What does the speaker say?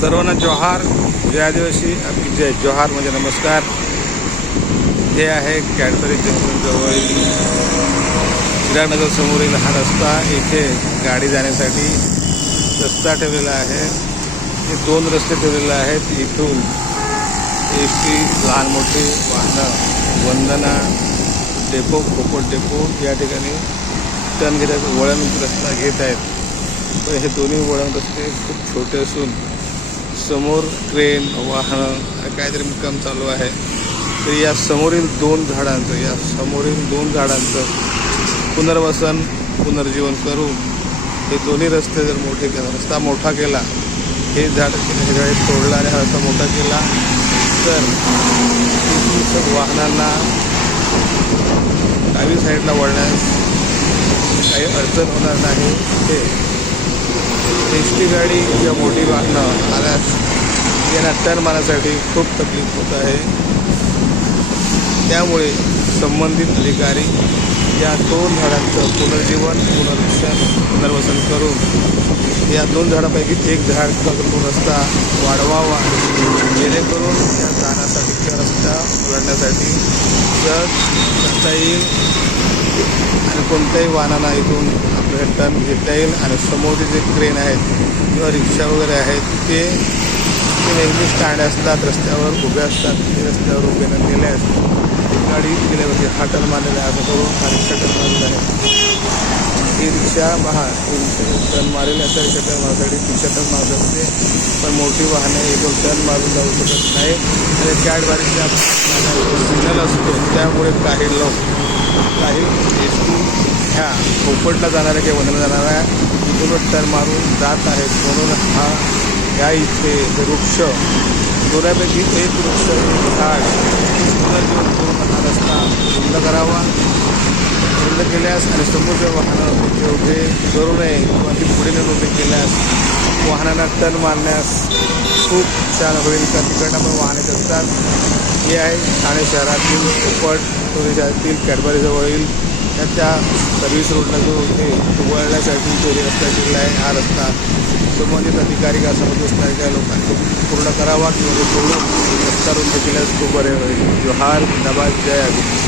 सर्वांना जोहार. जय आदिवासी आपकी जय. जोहार म्हणजे नमस्कार. हे आहे कॅडबरी जंक्शन जवळील चिरागनगर समोरील हा रस्ता. इथे गाडी जाण्यासाठी रस्ता ठेवलेला आहे. हे दोन रस्ते ठेवलेले आहेत. इथून एसटी लहान मोठी वाहनं वंदना डेपो पोपट डेपो या ठिकाणी टर्न घेतात, वळण रस्ता घेत आहेत. पण हे दोन्ही वळण रस्ते खूप छोटे असून समोर क्रेन वाहनं काहीतरी काम चालू आहे. तर या समोरील दोन झाडांचं पुनर्वसन पुनर्जीवन करून हे दोन्ही रस्ते जर मोठे केला, रस्ता मोठा केला, हे झाड तोडला आणि हा रस्ता मोठा केला तर वाहनांना डावी साईडला वळण्यास काही अडचण होणार नाही. ते एस टी गाडी किंवा मोठी वाहनं आल्यास यांना टर्न मारण्यासाठी खूप तकलीफ होत आहे. त्यामुळे संबंधित अधिकारी या दोन झाडांचं पुनर्वसन करून या दोन झाडापैकी एक झाड करून रस्ता वाढवावा, जेणेकरून या जाण्यासाठीचा रस्ता उघडण्यासाठी सहज जाता येईल आणि कोणत्याही वाहनांना इथून आपल्याला टर्न घेता येईल. आणि समोरचे जे क्रेन आहेत किंवा रिक्षा वगैरे आहेत ते नेहमी स्टँड असतात, रस्त्यावर उभे असतात. ते रस्त्यावर उभे न केल्यास गाडी गेल्यावरती हा टर्न मारलेला आहे, असं करून हा रिक्षा टर्न मारलेला आहे. ही रिक्षा टर्न मारेल अशा रिक्षा टर्न मारण्यासाठी रिक्षा टर्न मारू शकते, पण मोठी वाहने एकदम टर्न मारून जाऊ शकत नाही. आणि कॅडबरीचा सिग्नल असतो, त्यामुळे काही एस टी ह्या पोपटला जाणाऱ्या किंवा वंदना जाणाऱ्या इथूनच टर्न मारून जात आहेत. म्हणून ह्या इथे वृक्ष दोन्हीपैकी एक वृक्ष झाड पुनर्जीवन करून हा रस्ता बंद करावा. बंद केल्यास आणि समोरच्या वाहनं उभे करू नये किंवा ती पुढे न उभे केल्यास वाहनांना टर्न मारण्यास खूप छान होईल. कारण तिकडनं पण वाहने असतात. हे आहे ठाणे शहरातील पोपट टोरीच्यातील कॅडबरीजवळील त्या सर्व्हिस रोडला जो इथे वळण्यासाठी जो रस्ता केलेला आहे, हा रस्ता संबंधित अधिकारी का समजून लोकांनी पूर्ण करावा किंवा तो सोडून रस्ता रुंद केल्यास खूप बरे होईल. जोहार, धन्यवाद, जय आदिवासी.